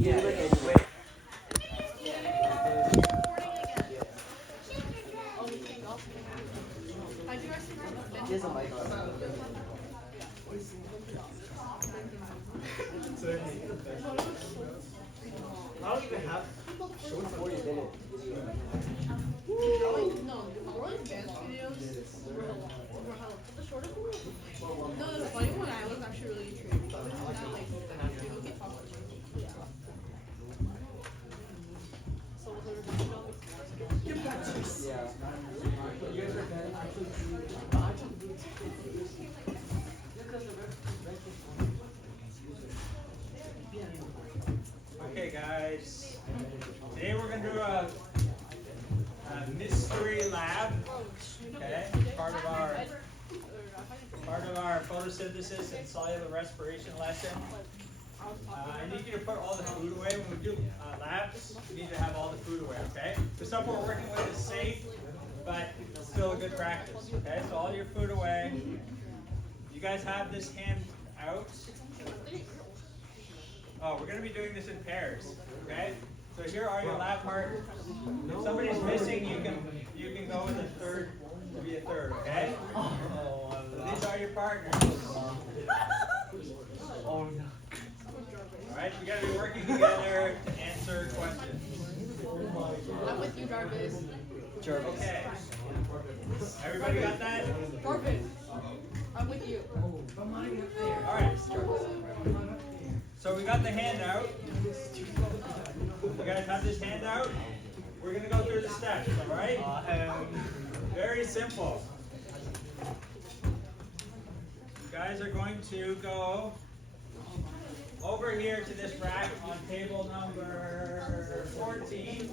I don't even have short 40 minutes. No, more advanced videos were hella. The shorter one? No, the funny one I was actually really intrigued. But now, like, people keep talking about it. Yeah. So was there Get back to this. Yeah. You guys are good. Okay, guys. Today we're going to do a mystery lab. Okay, part of our photosynthesis and cellular respiration lesson. I need you to put all the food away. When we do labs, we need to have all the food away, okay? The stuff we're working with is safe, but still a good practice, okay? So all your food away. You guys have this hand out. Oh, we're going to be doing this in pairs, okay? So here are your lab partners. If somebody's missing, you can go with a third to be a third, okay? So these are your partners. Oh no. Alright, we gotta be working together to answer questions. I'm with you, Jarvis. Okay. Everybody got that? Jarvis. I'm with you. Alright. So we got the handout. You guys have this handout? We're gonna go through the steps, alright? Very simple. You guys are going to go over here to this rack on table number 14,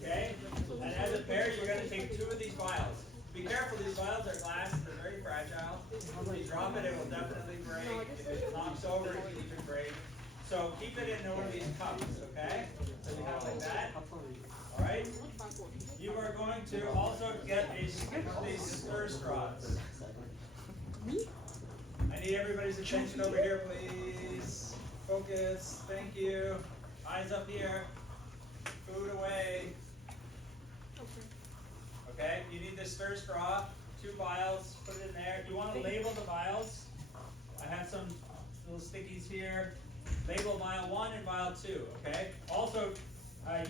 okay? And as a pair, you're going to take 2 of these vials. Be careful, these vials are glass, they're very fragile. If you drop it, it will definitely break. If it knocks over, it can even break. So keep it in one of these cups, okay? So you have like that. Alright? You are going to also get these stir straws. I need everybody's attention over here, please. Focus. Thank you. Eyes up here. Food away. Okay, you need this stir straw. 2 vials. Put it in there. You want to label the vials. I have some little stickies here. Label vial 1 and vial 2. Okay. Also,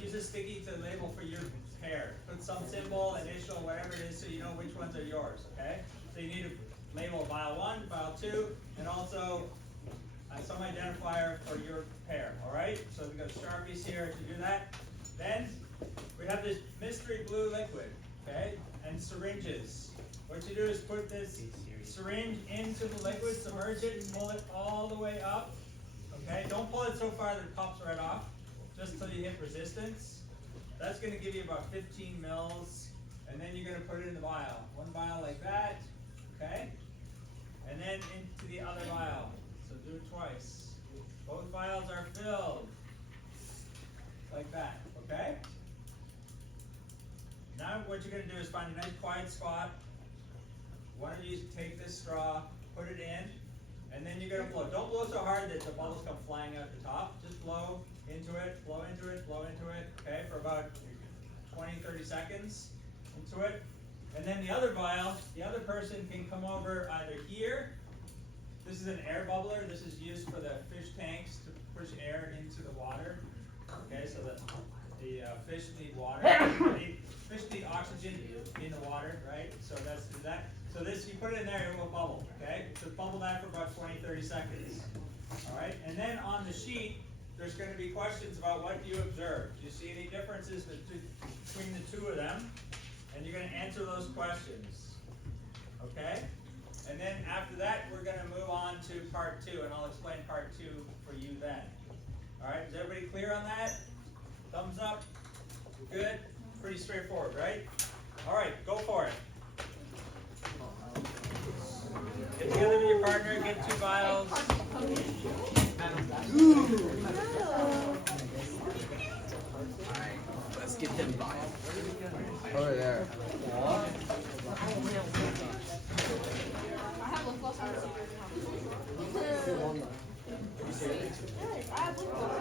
use a sticky to label for your pair. Put some symbol, initial, whatever it is, so you know which ones are yours. Okay. So you need to label vial 1, vial 2, and also some identifier for your pair, alright? So we've got Sharpies here to do that. Then we have this mystery blue liquid, okay? And syringes. What you do is put this syringe into the liquid, submerge it, pull it all the way up, okay? Don't pull it so far that it pops right off, just until you hit resistance. That's going to give you about 15 mils, and then you're going to put it in the vial. 1 vial like that, okay? And then into the other vial. So do it twice. Both vials are filled. Like that, okay? Now what you're going to do is find a nice quiet spot. One of you take this straw, put it in, and then you're going to blow. Don't blow so hard that the bubbles come flying out the top. Just blow into it, blow into it, blow into it, okay, for about 20-30 seconds into it. And then the other vial, the other person can come over either here. This is an air bubbler. This is used for the fish tanks to push air into the water. Okay, so the fish need water. Fish need oxygen in the water, right? So that's that. So this, you put it in there, it will bubble. Okay, so bubble that for about 20-30 seconds. All right, and then on the sheet, there's going to be questions about what you observed. Do you see any differences between the 2 of them? And you're going to answer those questions, okay? And then after that, we're going to move on to part 2, and I'll explain part 2 for you then. All right, is everybody clear on that? Thumbs up? Good? Pretty straightforward, right? All right, go for it. Get together with your partner, get 2 vials. Let's get them vials. Over there. I have lip gloss on. I have lip gloss.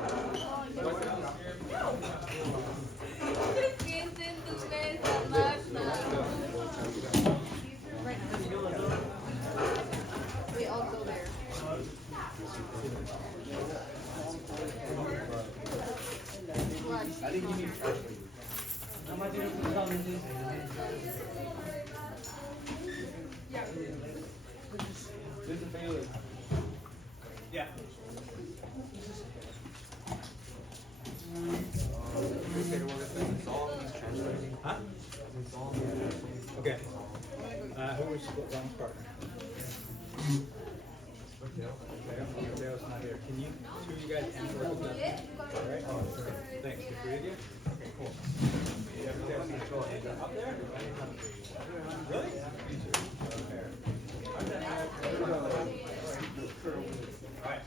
think you need pressure. How much you put on this? This is a failure. Yeah. Huh? Okay. Who was Ron's partner? Dale's not here. Can you, two of you guys handle it? Alright? Thanks. The three of you? Okay, cool. You have Dale's control. Up there? Really? Alright.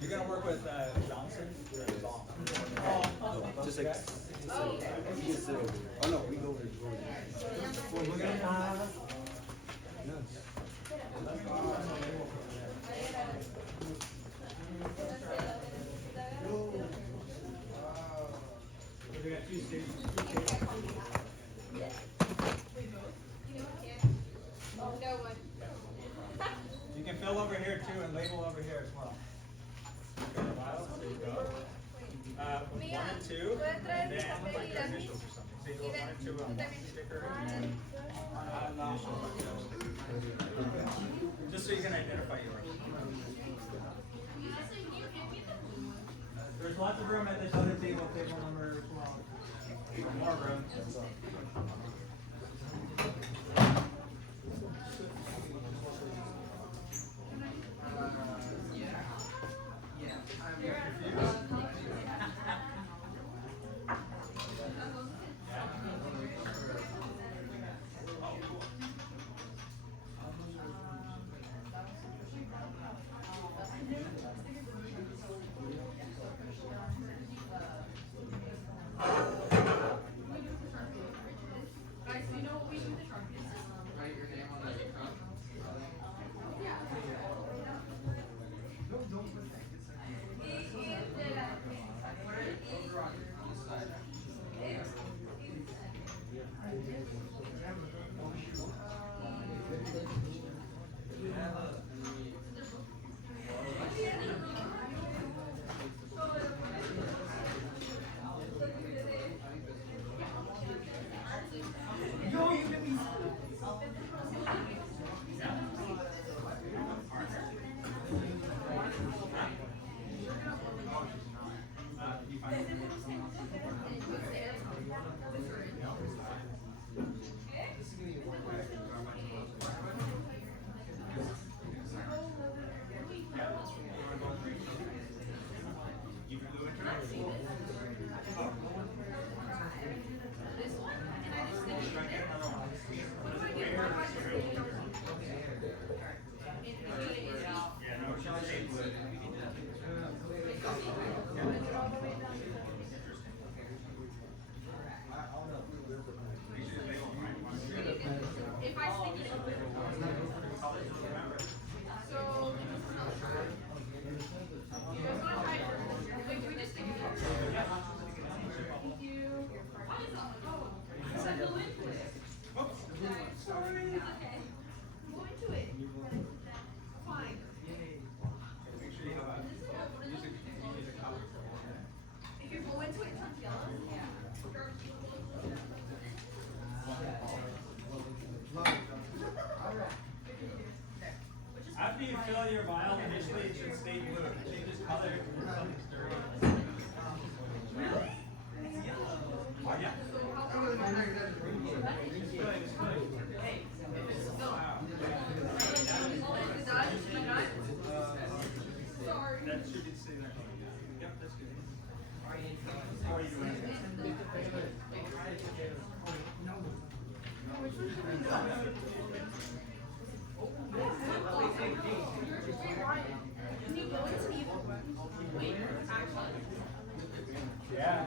You're gonna work with Johnson? Just like. Oh no, we go over. We got two stages. You can fill over here too and label over here as well. There you go. 1 and 2, and then like your initials or something. So you go 1 and 2 on one sticker, and then initials on the other sticker. Just so you can identify yours. There's lots of room at this other table, table number 12. More room. After you fill your vial, initially it should stay blue. It changes color if something's dirty. Really? It's yellow. Oh, yeah. That should be staying there. Yep, that's good. How are you doing? Yeah.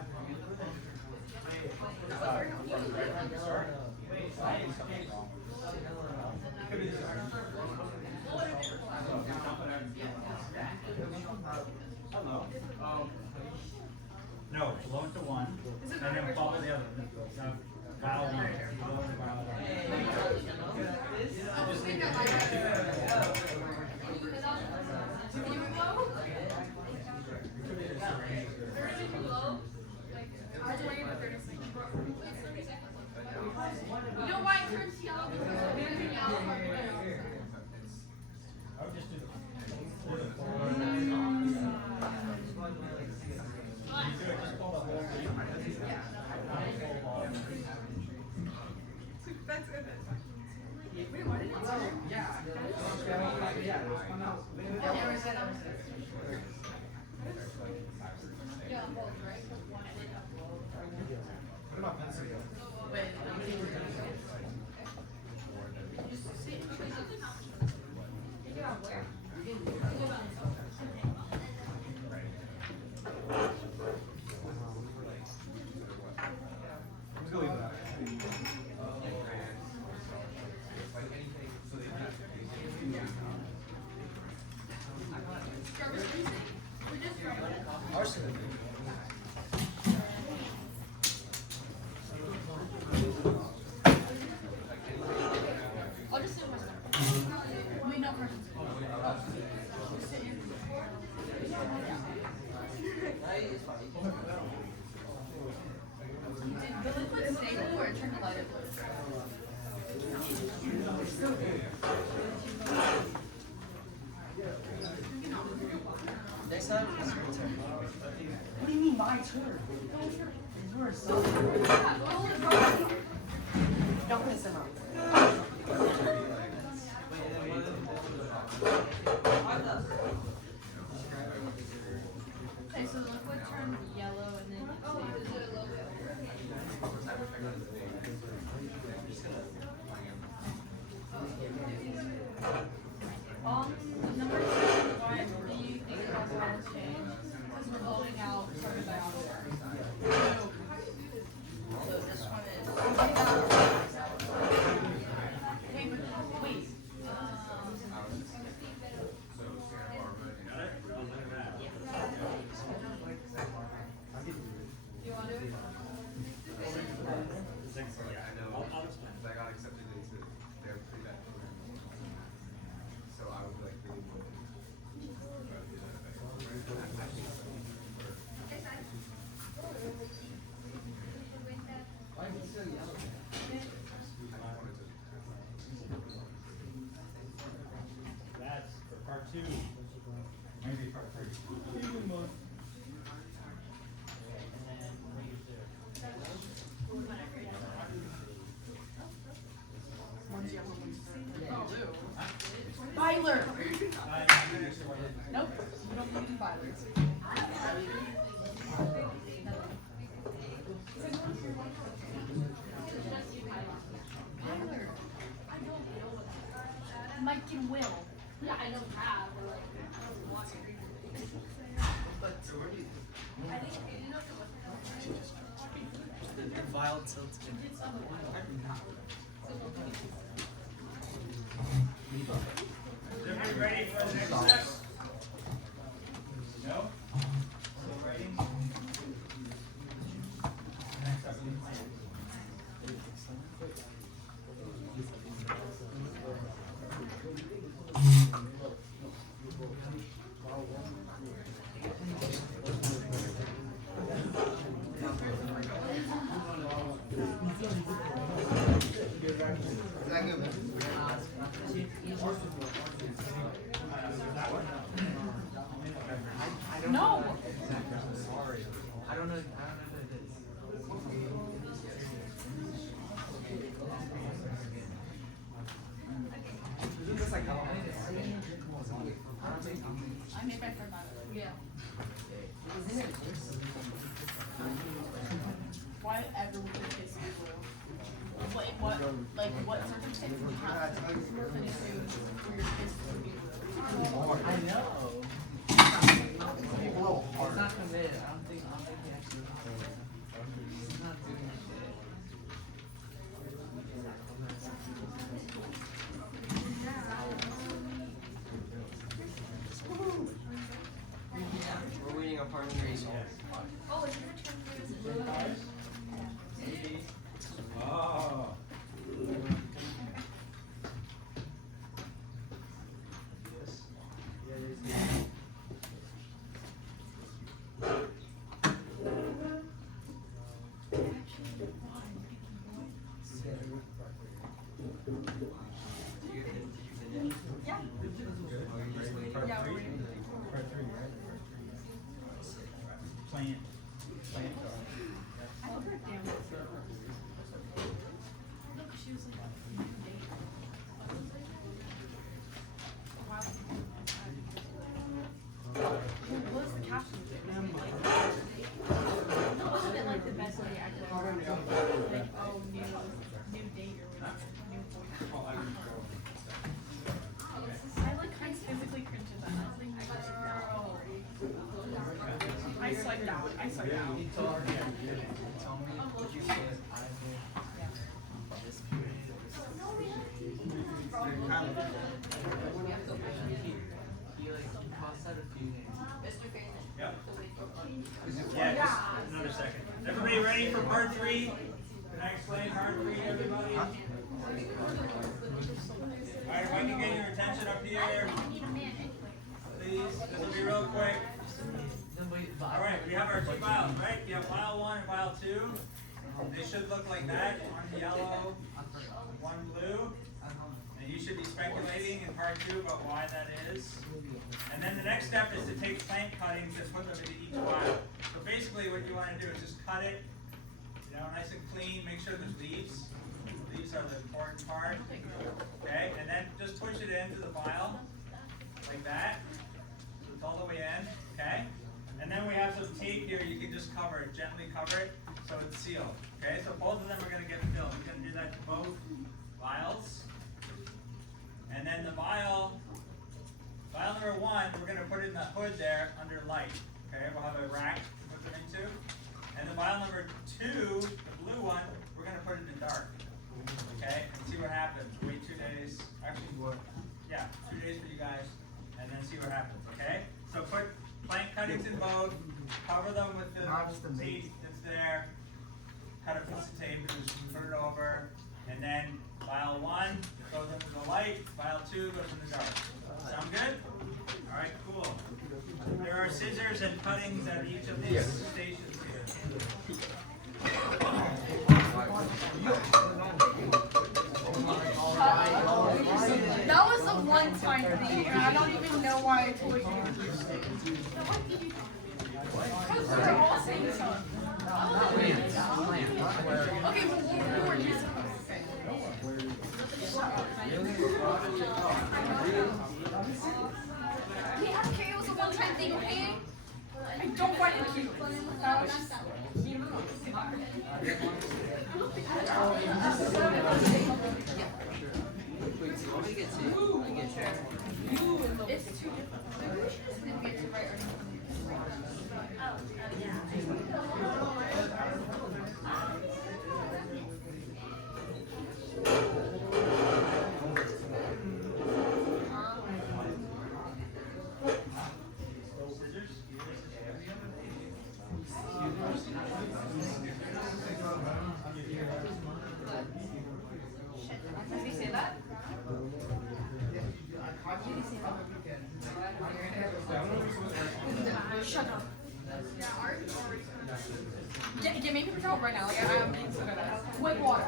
Hello. No, blow it to 1, and then bubble the other. Vial 1. Blow it to vial 1. Just leave it like that. I'll just sit with myself. Wait, no person. Did the liquid stay blue or turn lighter blue? Next time, it's your turn. What do you mean my turn? You are so Don't piss him off. Okay, so the liquid turned yellow and then it stayed blue. Number two, why do you think the has changed? Because we're loading out certain dioxide. So this one is. Wait, but wait. Got it? Oh, look at that. You want to do it? Yeah, I know. I'll explain. I got accepted into their pre-vet program. So I would like really work. That's for part 2. Maybe part 3. Byler! Nope, you don't need Bylers. Byler. Mike and Will. Yeah, I know Pat, but like, I think, you know, The vile tilt. Is everybody ready for the next step? No? Still writing? Next step. no! Sorry. I don't know what it is. Isn't this like I made my friend buy it. Yeah. Why everyone would kiss me blue? What circumstances do you have to finish food for your kids to be blue? I know. It's not committed. I don't think he actually. He's not doing shit. We're waiting on parliamentary results. Oh, is your turn for this? Oh. Yeah. Yeah, we're waiting. Part 3, right? Plant. Plant. I love her damn look, she was like, wow. I suck out. He told me, would you say I did this period? He like tossed out a few names. Yep. Yeah, just another second. Everybody ready for part 3? Can I explain part 3 to everybody? Alright, if I can get your attention up here. Please, this will be real quick. Alright, we have our 2 vials, right? You have vial 1 and vial 2. They should look like that. One yellow, one blue. And you should be speculating in part 2 about why that is. And then the next step is to take plant cuttings and put them into each vial. So basically what you want to do is just cut it, you know, nice and clean, make sure there's leaves. Leaves are the important part. Okay, and then just push it into the vial, like that. So it's all the way in, okay? And then we have some tape here, you can just cover it, gently cover it, so it's sealed. Okay, so both of them are going to get filled. We're going to do that to both vials. And then the vial number 1, we're going to put it in the hood there under light. Okay, we'll have a rack to put them into. And the vial number 2, the blue one, we're going to put it in dark. Okay, and see what happens. Wait 2 days. Actually, yeah, 2 days for you guys, and then see what happens. Okay, so put plant cuttings in both. Cover them with the tape that's there. Cut a piece of tape and just put it over. And then vial 1 goes into the light. Vial 2 goes in the dark. Sound good? All right, cool. There are scissors and cuttings at each of these stations here. That was a one-time thing, and I don't even know why I told you. Because we're all saying something. Okay, but we were using okay, it was a one-time thing, okay? I don't find it cute. That was just... It's too Did he say that? Shut up. Yeah, maybe we talk right now. Like, I'm being so good at it. Wet water.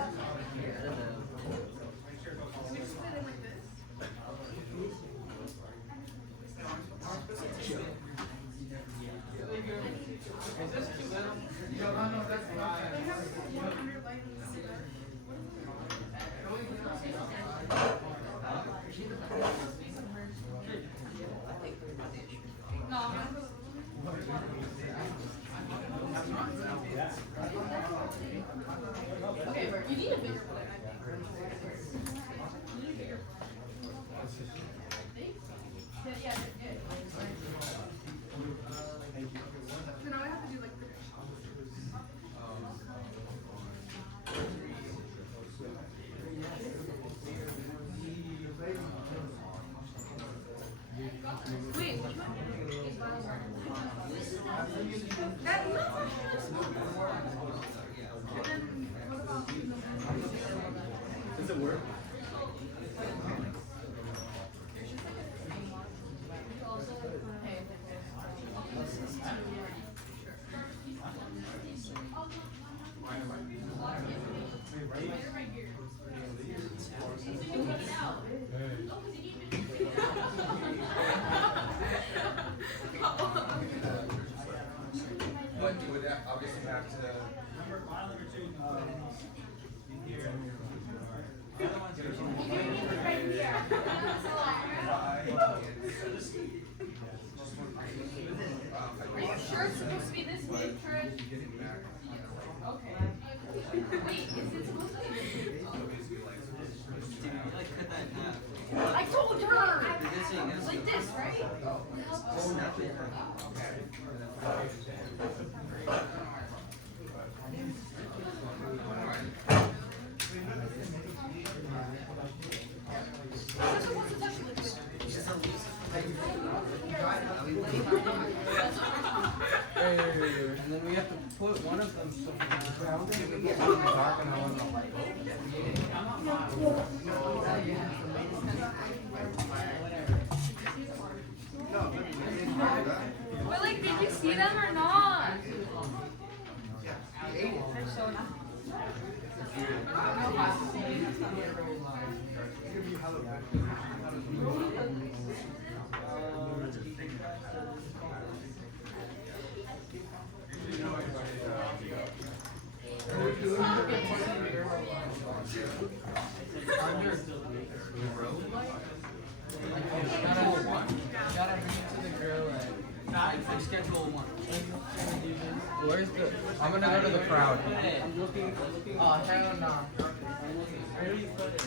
Okay, you need a bigger one. Yeah. So now I have to do like wait, that Does it work? But you would obviously have to. Remember, vial number 2 you can put in here. The other ones are Are you sure it's supposed to be this big, Trish? Okay. Wait, is it supposed to be this big? I told her! Like, this, right? You're supposed to touch liquid. And then we have to put one of them so we get in the dark and one of But like, did you see them or not? They're so nice. Gotta bring it to the girl and schedule one. Where's the? I'm gonna go to the crowd. I'm looking. Oh hell no. Where do you put it?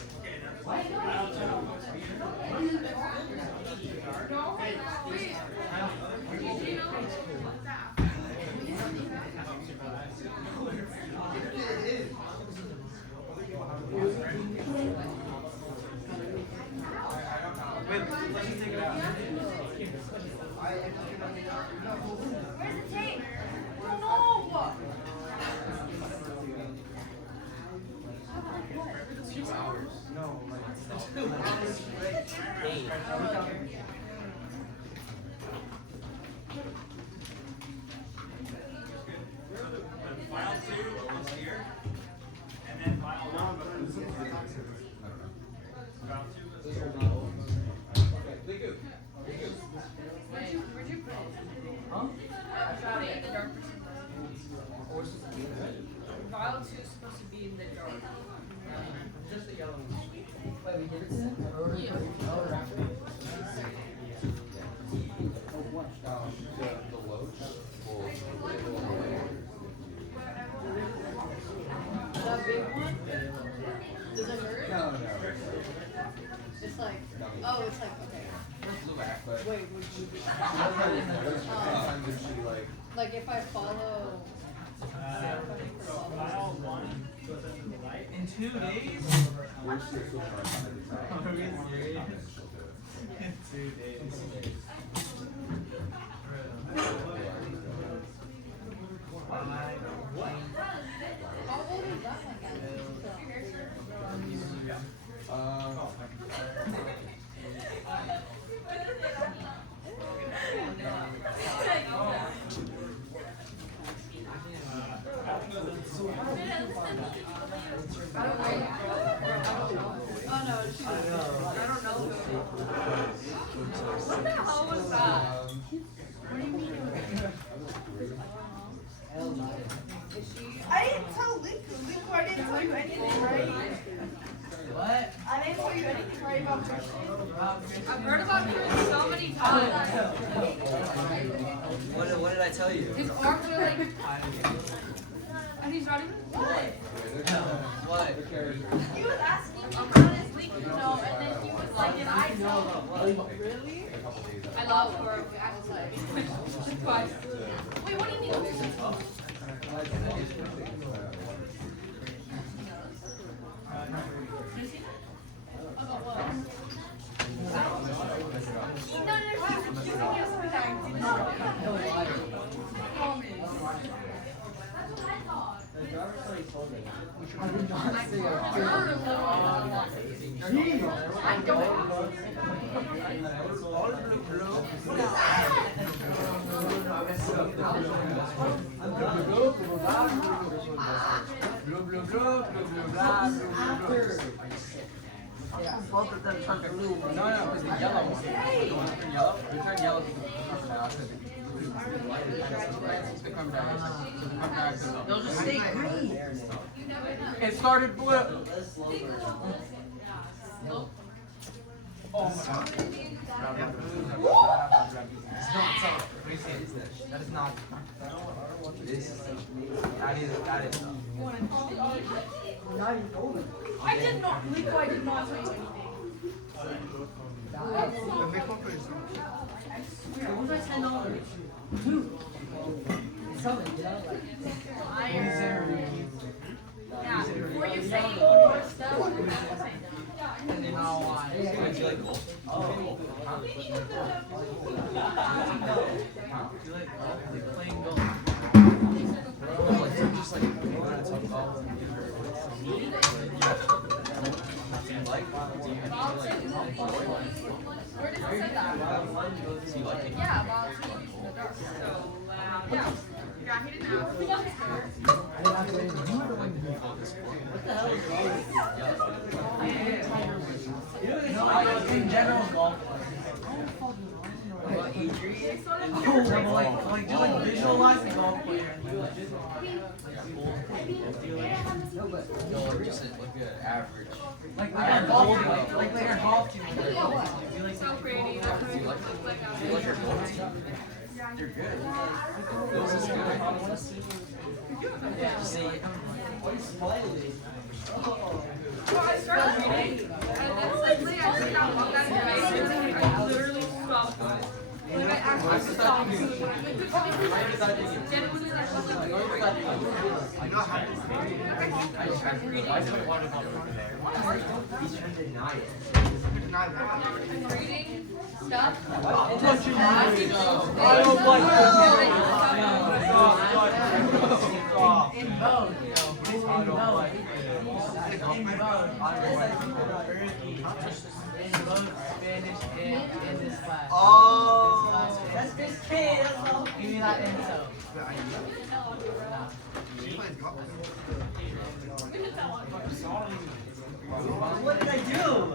Where's the tape? Oh no! 2 hours. No, like 2 hours. File 2 is here, and then file 1. File 2 is here. Where'd you put it? Huh? I found it in the dark. Vial 2 is supposed to be in the dark. Just the yellow one. Wait, we give it to him? Or Yeah. oh, wrap it. The loach That big one? Does it hurt? No. It's like, oh, it's like, okay. Blue back, but Wait, would you be, anytime that she like if I follow, So file 1 goes into the light. In 2 days? we're still swimming around Are we serious? she'll do it. In 2 days. how old is that one guy? Oh no, she doesn't. I don't know. What the hell was that? What do you mean? I didn't tell Liku, I didn't tell you anything, right? What? I didn't tell you anything, right, about Christian? I've heard about Chris so many times. What did I tell you? His arms are like, and he's not even. What? He was asking me About his leak, you know, and then he was like, and I know. Really? I love her. I was like, twice. Wait, what do you mean? About what? No, he's giving us the tag. I don't. Both of them turned blue. No, because the yellow one. The one that turned yellow? They turned yellow because it's become dark. They'll just stay green. It started blue. Oh my god. It's not so. What do you say? That is not. That is. I did not, Liku, I did not tell you anything. Yeah, before you say more stuff, And then I'll watch. Do you like golf? Oh. Do you like golf? Like playing golf? Like, just like, go to some golf and get her with some meat. Do you like? Do you enjoy where does it say that? Do you like it? Yeah, while it's in the dark. So loud. Yeah. Yeah, he didn't ask. No, I don't in general golf. What, Adrian? Like, do you like visualize the golf player? And do like, No, just like an average. like our golf team, like our golf team. Do you like So pretty. Do you like your golf team? You're good. Those is good. Yeah, see, Well, I started reading, and then suddenly I just got looked at his face, and I literally stopped. Like, I actually stopped. Genuinely, like, was like, reading stuff. in both, in both. In both Spanish and in this class. oh, That's this kid. Give me that info. What did I do?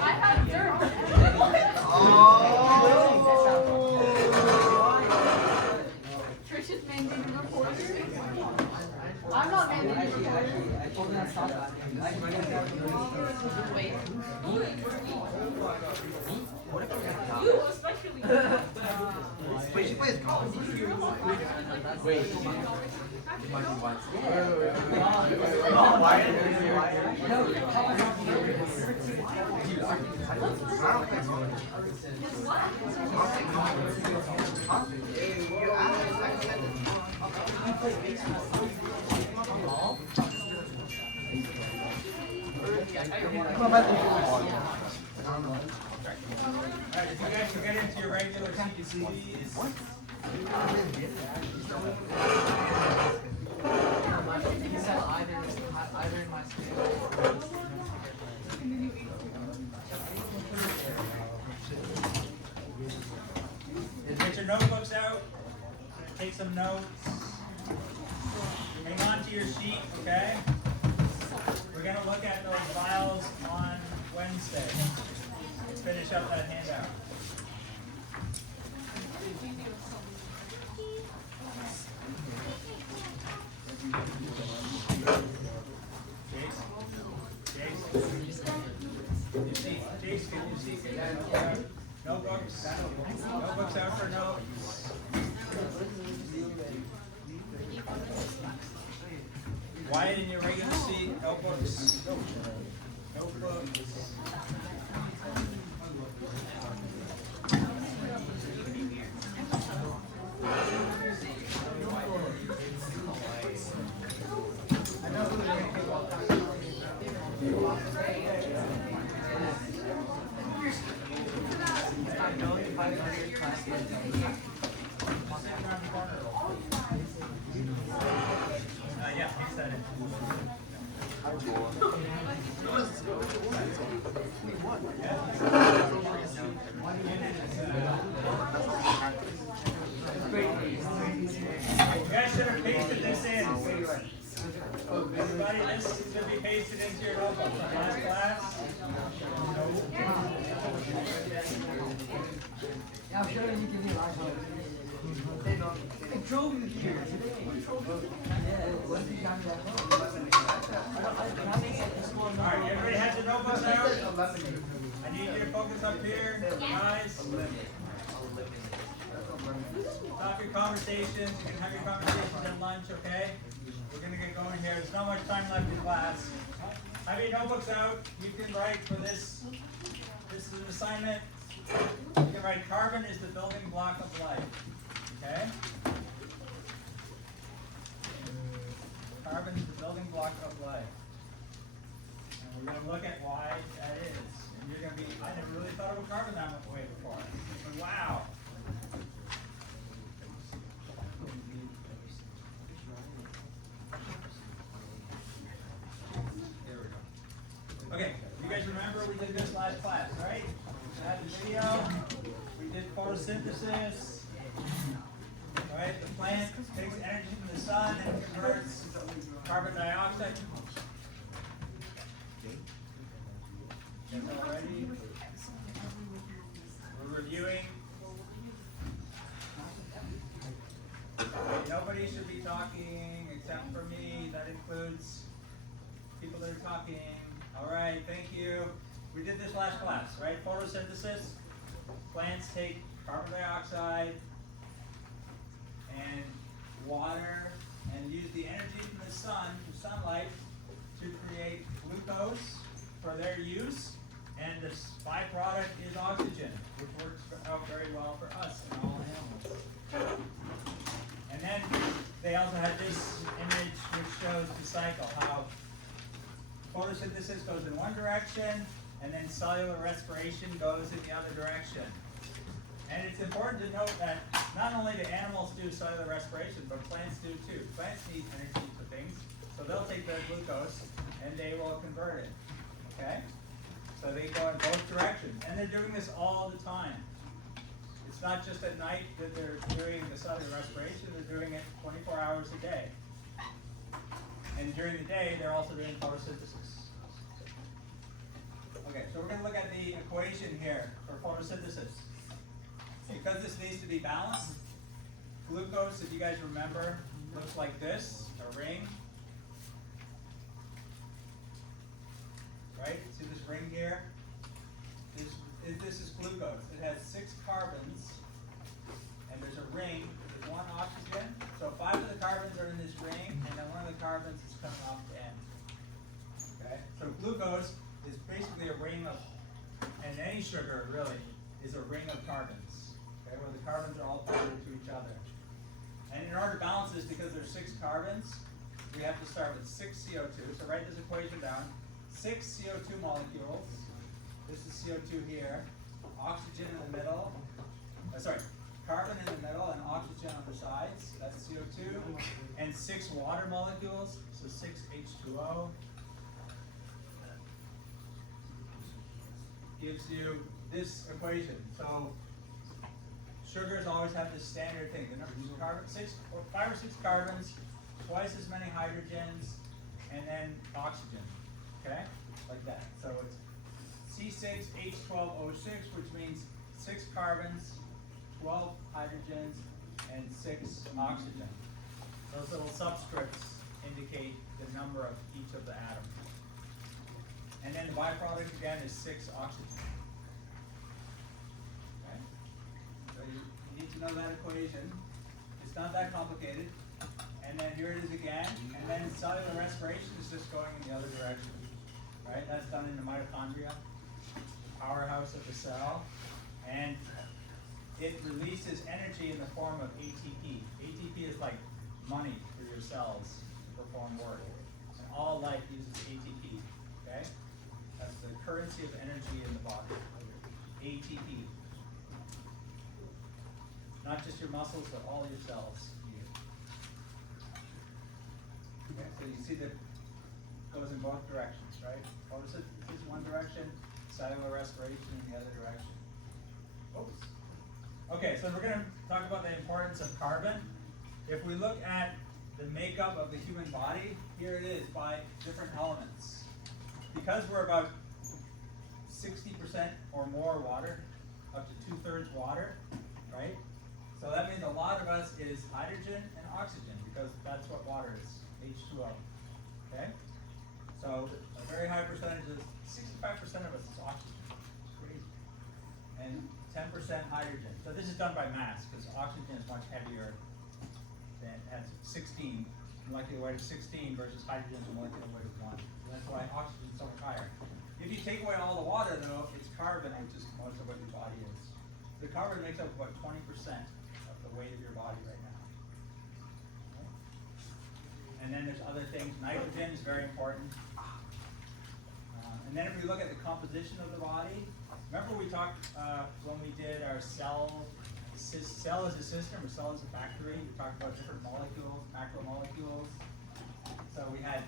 I have dirt. Trish's mandated reporter. I'm not mandated reporter. I told her to stop that. Wait. You especially. Wait, she plays golf. wait. I don't think so. Huh? You asked, I said it. Alright, if you guys can get into your regular CDCs. He said either in my school. Get your notebooks out. Take some notes. Hang on to your sheet, okay? We're gonna look at those files on Wednesday. Let's finish up that handout. Notebooks. Notebooks out for notes. Wyatt in your regular seat. Notebooks. Notebooks. Yeah, fix that in. You guys should have pasted this in. Everybody, this should be pasted into your notebook. Last class. Yeah, I'm sure you give me a lot of I drove you here today. Yeah, what did you got me Alright, everybody has their notebooks out? I need you to focus up here, guys. Stop your conversations. You can have your conversations at lunch, okay? We're gonna get going here. There's not much time left in class. Have your notebooks out. You can write for this. This is an assignment. You can write carbon is the building block of life. Okay? Carbon is the building block of life. And we're going to look at why that is. And you're going to be, I never really thought of a carbon that way before. But wow. There we go. Okay, you guys remember we did this last class, right? We had the video, we did photosynthesis. Right, the plant takes energy from the sun and converts carbon dioxide. Yes, already. We're reviewing. Nobody should be talking except for me. That includes people that are talking. All right, thank you. We did this last class, right? Photosynthesis. Plants take carbon dioxide and water and use the energy from the sun, from sunlight, to create glucose for their use, and the byproduct is oxygen, which works out very well for us and all animals. And then they also had this image which shows the cycle, how photosynthesis goes in one direction, and then cellular respiration goes in the other direction. And it's important to note that not only do animals do cellular respiration, but plants do too. Plants need energy for things, so they'll take their glucose and they will convert it. Okay? So they go in both directions. And they're doing this all the time. It's not just at night that they're doing the cellular respiration, they're doing it 24 hours a day. And during the day, they're also doing photosynthesis. Okay, so we're going to look at the equation here for photosynthesis. Because this needs to be balanced, glucose, if you guys remember, looks like this, a ring. Right? See this ring here? This is glucose. It has 6 carbons, and there's a ring with 1 oxygen. So 5 of the carbons are in this ring, and then 1 of the carbons is coming off the end. Okay? So glucose is basically a ring of, and any sugar really, is a ring of carbons. Okay, where the carbons are all bonded to each other. And in order to balance this, because there's 6 carbons, we have to start with 6 CO2. So write this equation down. 6 CO2 molecules. This is CO2 here. Oxygen in the middle. Carbon in the middle and oxygen on the sides. That's CO2. And 6 water molecules. So 6 H2O. Gives you this equation. So sugars always have this standard thing. The number of carbon, 5 or 6 carbons, twice as many hydrogens, and then oxygen. Okay? Like that. So it's C6H12O6, which means 6 carbons, 12 hydrogens, and 6 oxygen. Those little subscripts indicate the number of each of the atoms. And then the byproduct again is 6 oxygen. You need to know that equation. It's not that complicated. And then here it is again. And then cellular respiration is just going in the other direction. Right? That's done in the mitochondria, powerhouse of the cell. And it releases energy in the form of ATP. ATP is like money for your cells to perform work. And all life uses ATP. Okay? That's the currency of energy in the body. ATP. Not just your muscles, but all your cells. Okay, so you see that it goes in both directions, right? Photosynthesis in one direction, cellular respiration in the other direction. Oops. Okay, so we're going to talk about the importance of carbon. If we look at the makeup of the human body, here it is by different elements. Because we're about 60% or more water, up to 2/3 water, right? So that means a lot of us is hydrogen and oxygen, because that's what water is, H2O. Okay? So a very high percentage of, 65% of us is oxygen. It's crazy. And 10% hydrogen. So this is done by mass, because oxygen is much heavier than, has 16, molecular weight of 16 versus hydrogen's molecular weight of 1. So that's why oxygen is so much higher. If you take away all the water though, it's carbon, which is most of what your body is. The carbon makes up about 20% of the the weight of your body right now. Okay. And then there's other things. Nitrogen is very important. And then if we look at the composition of the body, remember we talked when we did our cell as a system or cell as a factory, we talked about different molecules, macromolecules. So we had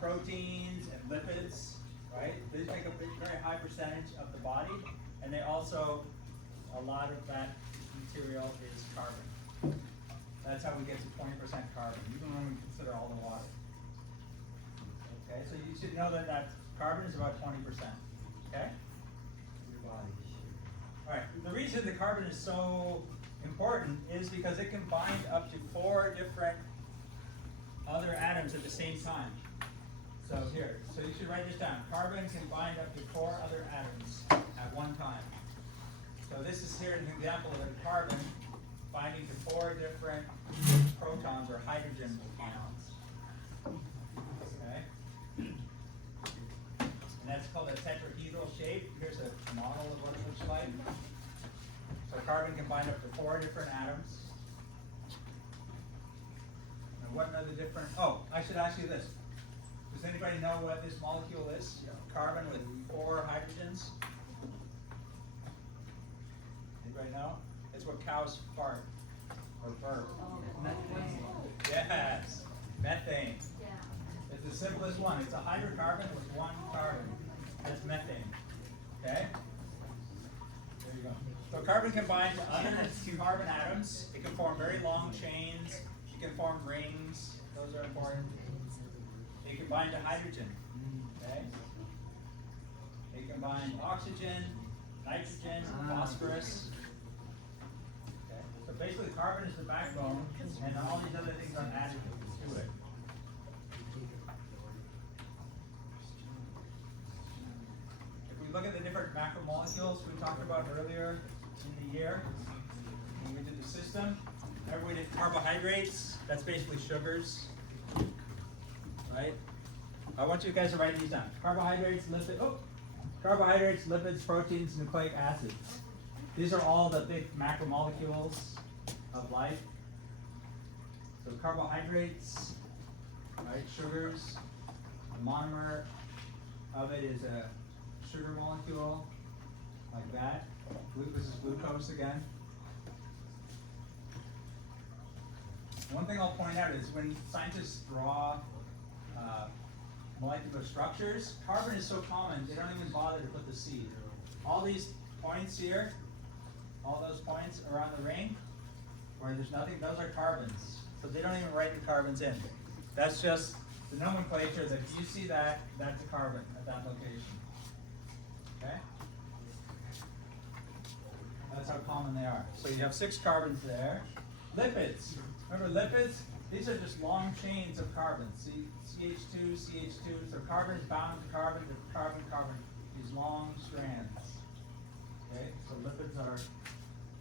proteins and lipids, right? These make a very high percentage of the body, and they also, a lot of that material is carbon. That's how we get to 20% carbon, even when we consider all the water. Okay, so you should know that carbon is about 20%, okay? Your body. All right, the reason the carbon is so important is because it can bind up to 4 different other atoms at the same time. So here, so you should write this down. Carbon can bind up to 4 other atoms at one time. So this is here an example of a carbon binding to 4 different protons or hydrogen ions. Okay? And that's called a tetrahedral shape. Here's a model of what it looks like. So carbon can bind up to 4 different atoms. And what are the different, oh, I should ask you this. Does anybody know what this molecule is? Carbon with 4 hydrogens? Anybody know? It's what cows fart or burp. Yes, methane. It's the simplest one. It's a hydrocarbon with 1 carbon. That's methane. Okay? There you go. So carbon can bind to other carbon atoms. It can form very long chains. It can form rings. Those are important. It can bind to hydrogen. Okay? It can bind oxygen, nitrogen, phosphorus. Okay? So basically carbon is the backbone, and all these other things are additives to it. If we look at the different macromolecules we talked about earlier in the year, when we did the system, remember we did carbohydrates, that's basically sugars, right? I want you guys to write these down. Carbohydrates, lipids, proteins, nucleic acids. These are all the big macromolecules of life. So carbohydrates, right, sugars, the monomer of it is a sugar molecule, like that. This is glucose again. One thing I'll point out is when scientists draw molecular structures, carbon is so common, they don't even bother to put the C. All these points here, all those points around the ring, where there's nothing, those are carbons. So they don't even write the carbons in. That's just the nomenclature that if you see that, that's a carbon at that location. Okay? That's how common they are. So you have 6 carbons there. Lipids. Remember lipids? These are just long chains of carbon. See, CH2, CH2. So carbon is bound to carbon, carbon. These long strands. Okay? So lipids are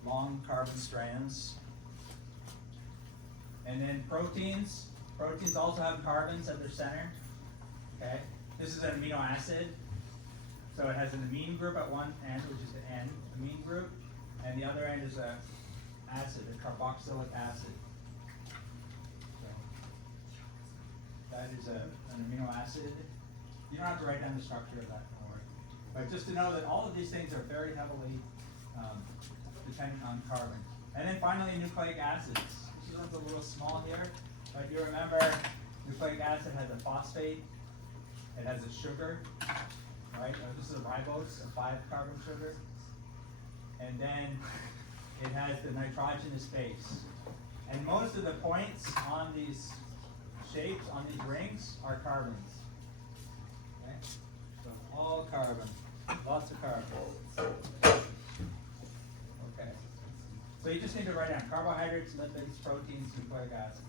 long carbon strands. And then proteins. Proteins also have carbons at their center. Okay? This is an amino acid. So it has an amine group at one end, which is the N amine group, and the other end is a acid, a carboxylic acid. So that is an amino acid. You don't have to write down the structure of that, don't worry. But just to know that all of these things are very heavily dependent on carbon. And then finally, nucleic acids. This one's a little small here, but you remember nucleic acid has a phosphate, it has a sugar. Right? This is a ribose, a 5-carbon sugar. And then it has the nitrogenous base. And most of the points on these shapes, on these rings, are carbons. Okay? So all carbon. Lots of carbon. Okay. So you just need to write down carbohydrates, lipids, proteins, nucleic acids.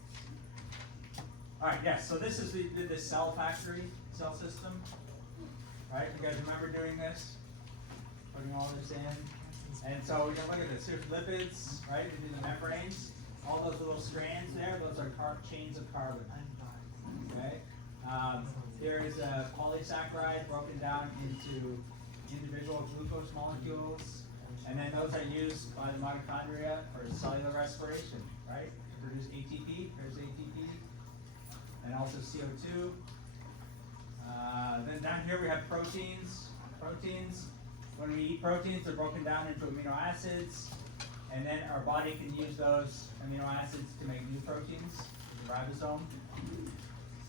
Alright, yes, so this is the cell factory, cell system. Right, you guys remember doing this? Putting all this in. And so we can look at this. Here's lipids, right? We do the membranes. All those little strands there, those are chains of carbon. Okay? Here is a polysaccharide broken down into individual glucose molecules. And then those are used by the mitochondria for cellular respiration, right? To produce ATP, there's ATP, and also CO2. Then down here we have proteins. Proteins, when we eat proteins, they're broken down into amino acids, and then our body can use those amino acids to make new proteins, the ribosome.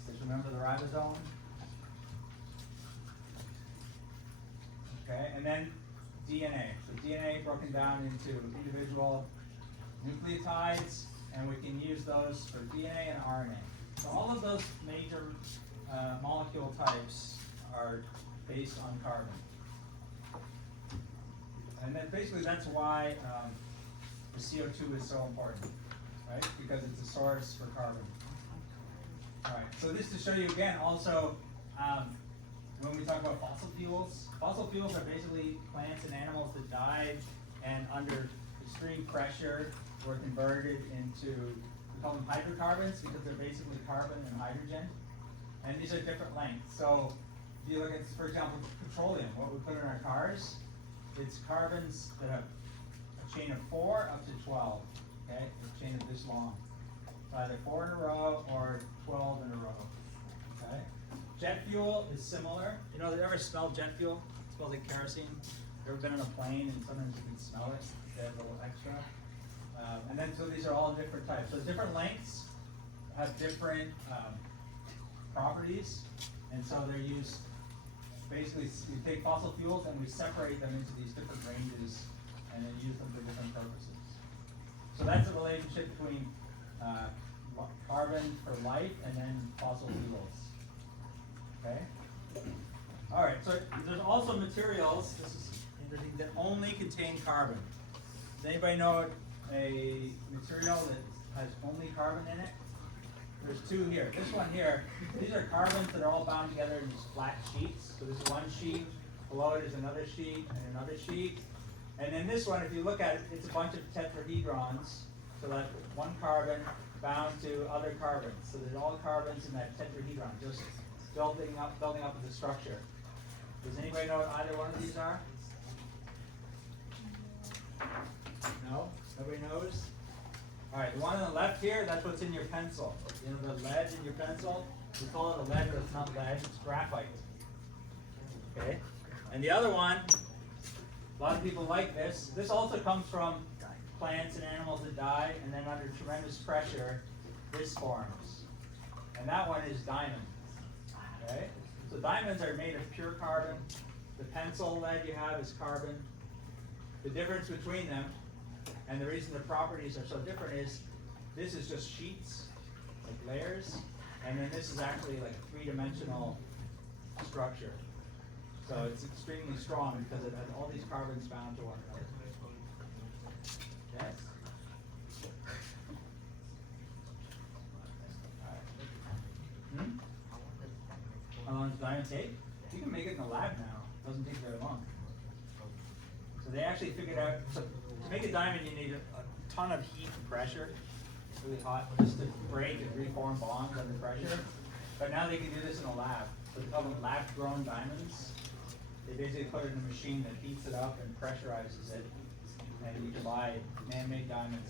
Just remember the ribosome. Okay, and then DNA. So DNA broken down into individual nucleotides, and we can use those for DNA and RNA. So all of those major molecule types are based on carbon. And then basically that's why the CO2 is so important, right? Because it's a source for carbon. All right, so this to show you again also, when we talk about fossil fuels are basically plants and animals that died and under extreme pressure were converted into, we call them hydrocarbons because they're basically carbon and hydrogen. And these are different lengths. So if you look at, for example, petroleum, what we put in our cars, it's carbons that have a chain of 4 up to 12, okay? A chain of this long. So either 4 in a row or 12 in a row, okay? Jet fuel is similar. You know, have you ever smelled jet fuel? It smells like kerosene. You ever been on a plane and sometimes you can smell it? They have a little extra. And then, so these are all different types. So different lengths have different properties, and so they're used, basically, we take fossil fuels and we separate them into these different ranges and then use them for different purposes. So that's the relationship between carbon for life and then fossil fuels. Okay? All right, so there's also materials, this is interesting, that only contain carbon. Does anybody know a material that has only carbon in it? There's 2 here. This one here, these are carbons that are all bound together in these flat sheets. So this is one sheet, below it is another sheet, and another sheet. And then this one, if you look at it, it's a bunch of tetrahedrons. So that's one carbon bound to other carbons. So there's all carbons in that tetrahedron, just building up as a structure. Does anybody know what either one of these are? No? Nobody knows? Alright, the one on the left here, that's what's in your pencil. You know the lead in your pencil? We call it a lead, but it's not lead, it's graphite. Okay? And the other one, a lot of people like this. This also comes from plants and animals that die, and then under tremendous pressure, this forms. And that one is diamond. Okay? So diamonds are made of pure carbon. The pencil lead you have is carbon. The difference between them, and the reason the properties are so different, is this is just sheets, like layers, and then this is actually like a 3-dimensional structure. So it's extremely strong because it has all these carbons bound to one another. Yes? Hmm? How long does diamond take? You can make it in the lab now. It doesn't take very long. So they actually figured out, so to make a diamond you need a ton of heat and pressure, really hot, just to break and reform bonds under pressure. But now they can do this in a lab. So they call them lab-grown diamonds. They basically put it in a machine that heats it up and pressurizes it, and you can buy man-made diamonds.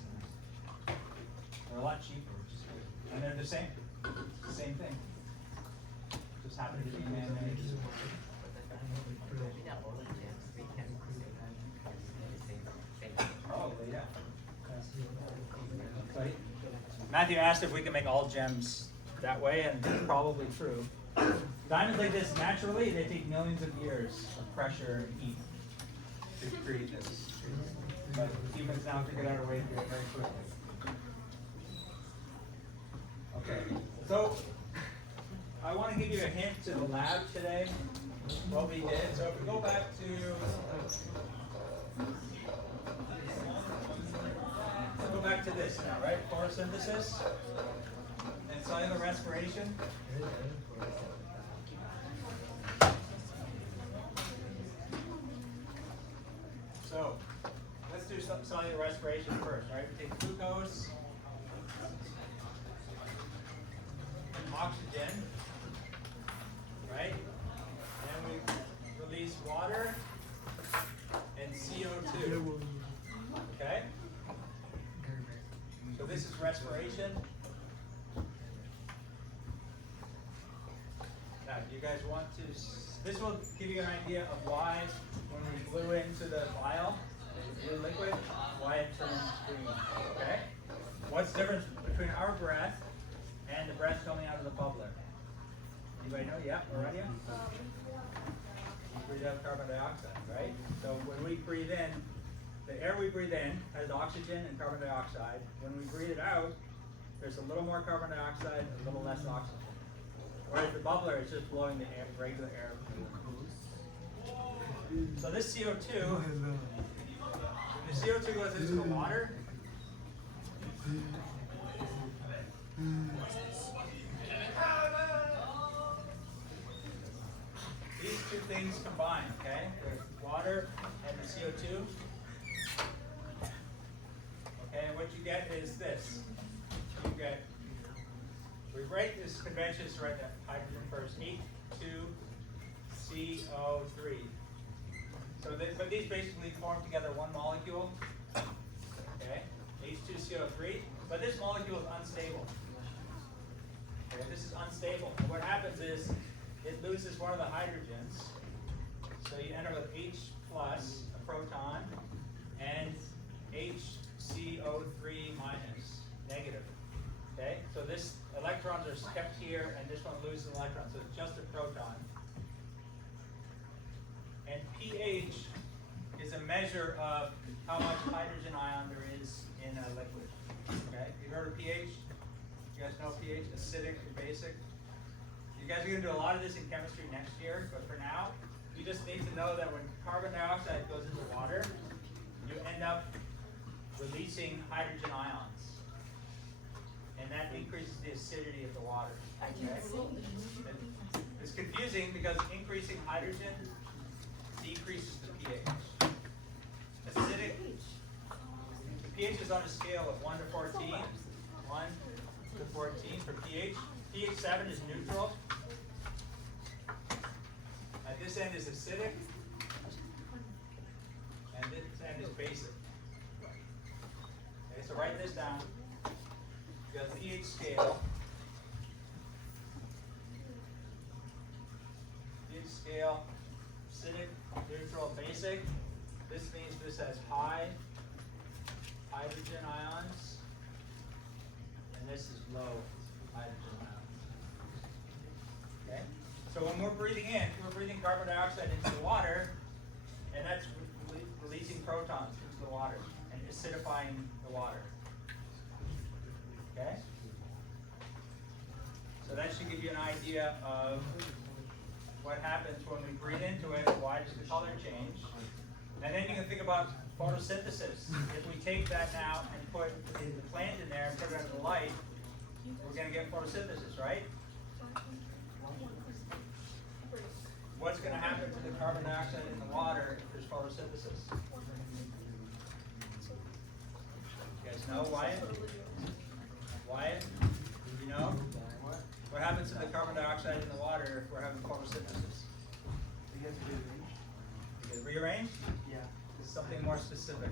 They're a lot cheaper, which is good. And they're the same. It's the same thing. Just happen to be man-made. Probably, yeah. So Matthew asked if we can make all gems that way, and that's probably true. Diamonds like this, naturally, they take millions of years of pressure and heat to create this. But humans now figured out a way to do it very quickly. Okay, so I want to give you a hint to the lab today, what we did. So if we go back to this now, right? Photosynthesis and cellular respiration. So let's do some cellular respiration first, right? We take glucose, oxygen, right? And we release water and CO2. Okay? So this is respiration. Now, do you guys want to, this will give you an idea of why when we blew into the vial, the blue liquid, why it turns green, okay? What's the difference between our breath and the breath coming out of the bubbler? Anybody know? Yeah, Aurelia? We breathe out carbon dioxide, right? So when we breathe in, the air we breathe in has oxygen and carbon dioxide. When we breathe it out, there's a little more carbon dioxide, a little less oxygen. Whereas the bubbler is just blowing the air, regular air. So this CO2, when the CO2 goes into the water, these two things combine, okay? There's water and the CO2. Okay, and what you get is this. You get, we write this convention to write the hydrogen first, H2CO3. So but these basically form together one molecule, okay, H2CO3, but this molecule is unstable. Okay, this is unstable. And what happens is it loses one of the hydrogens, so you end up with H plus, a proton, and HCO3 minus, negative. Okay, so this electrons are kept here, and this one loses an electron, so it's just a proton. And pH is a measure of how much hydrogen ion there is in a liquid. Okay, you've heard of pH? You guys know pH, acidic and basic? You guys are going to do a lot of this in chemistry next year, but for now, you just need to know that when carbon dioxide goes into water, you end up releasing hydrogen ions. And that increases the acidity of the water. Okay? It's confusing because increasing hydrogen decreases the pH. Acidic, the pH is on a scale of 1 to 14. 1 to 14 for pH. pH 7 is neutral. At this end is acidic. And this end is basic. Okay, so write this down. You got the pH scale. pH scale, acidic, neutral, basic. This means this has high hydrogen ions, and this is low hydrogen ions. Okay? So when we're breathing in, we're breathing carbon dioxide into the water, and that's releasing protons into the water and acidifying the water. Okay? So that should give you an idea of what happens when we breathe into it, why does the color change? And then you can think about photosynthesis. If we take that now and put the plant in there and put it under the light, we're going to get photosynthesis, right? What's going to happen to the carbon dioxide in the water if there's photosynthesis? You guys know Wyatt? Wyatt? You know? What happens to the carbon dioxide in the water if we're having photosynthesis? You guys rearrange? You get rearranged? Yeah. It's something more specific.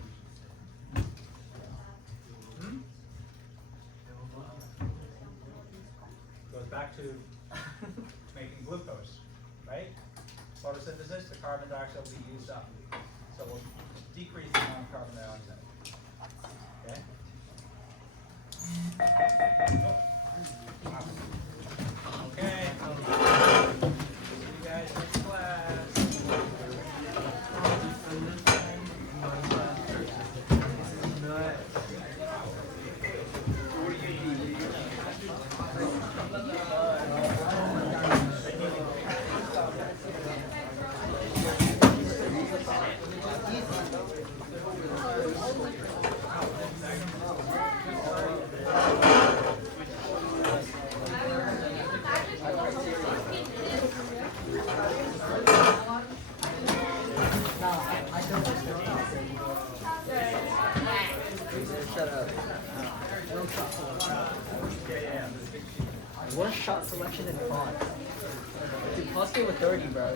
Goes back to making glucose, right? Photosynthesis, the carbon dioxide will be used up. So we'll decrease the amount of carbon dioxide. Okay? Okay. See you guys next class. Worst shot selection in quad. Dude, plus game with 30, bro.